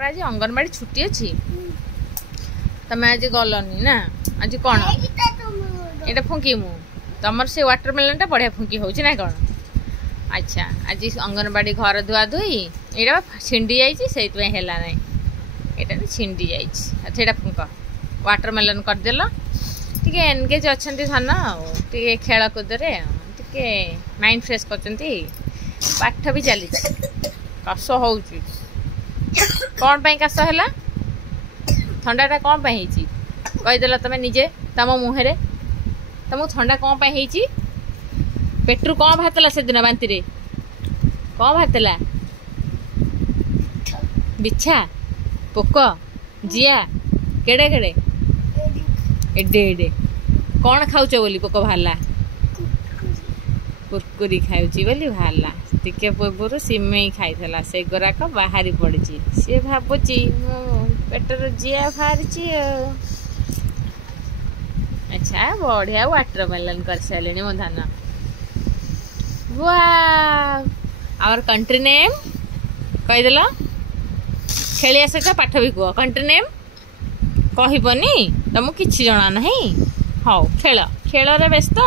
तमर आज अंगनवाड़ी छुट्टी अच्छी तमें आज गलनी ना आज कौन ये फुंकी मु तमर से वाटरमेलन बढ़िया फुंकी हो कौन अच्छा आज अंगनवाड़ी घर धुआ धुई यहाँ छिंडी जाइए ना यहाँ छिंडी जाइए फुंक वाटरमेलन करदेल टे एनगेज अच्छा सान टे खेलकूद टे माइंड फ्रेश कर पाठ भी चली कष हो कौन पाई काश है थंडाटा कौन पाई कहीदेल तुम निजे तुम मुहरे तुमको थंडा कौन पाई पेट्रु कौन बाहरला से दिन बांति रे कौन बाहरला बिछा पोक जिया केड़े केड़े एडे एडे कौन खाऊच बोली पोक बाहरला कुरकुरी खाऊची बोली बाहरला टिके पूर्व सिमेई खाई से गुराक बाहरी पड़ी सी भावुची पेटर जिया बाहरी अच्छा बढ़िया वाटरमेलन कर सारे मो धान आवर कंट्री नेम कहीदेल खेली आस पाठ भी कह कंट्री नेम कहबनी तुमको किसी जना ना हौ खेल खेल व्यस्त।